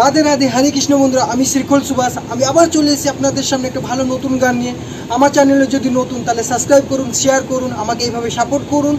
রাধে রাধে, হরে কৃষ্ণ বন্ধুরা। আমি শ্রীখল সুভাষ। আমি আবার চলে এসেছি আপনাদের সামনে একটা ভালো নতুন গান নিয়ে। আমার চ্যানেলে যদি নতুন তাহলে সাবস্ক্রাইব করুন, শেয়ার করুন, আমাকে এইভাবে সাপোর্ট করুন।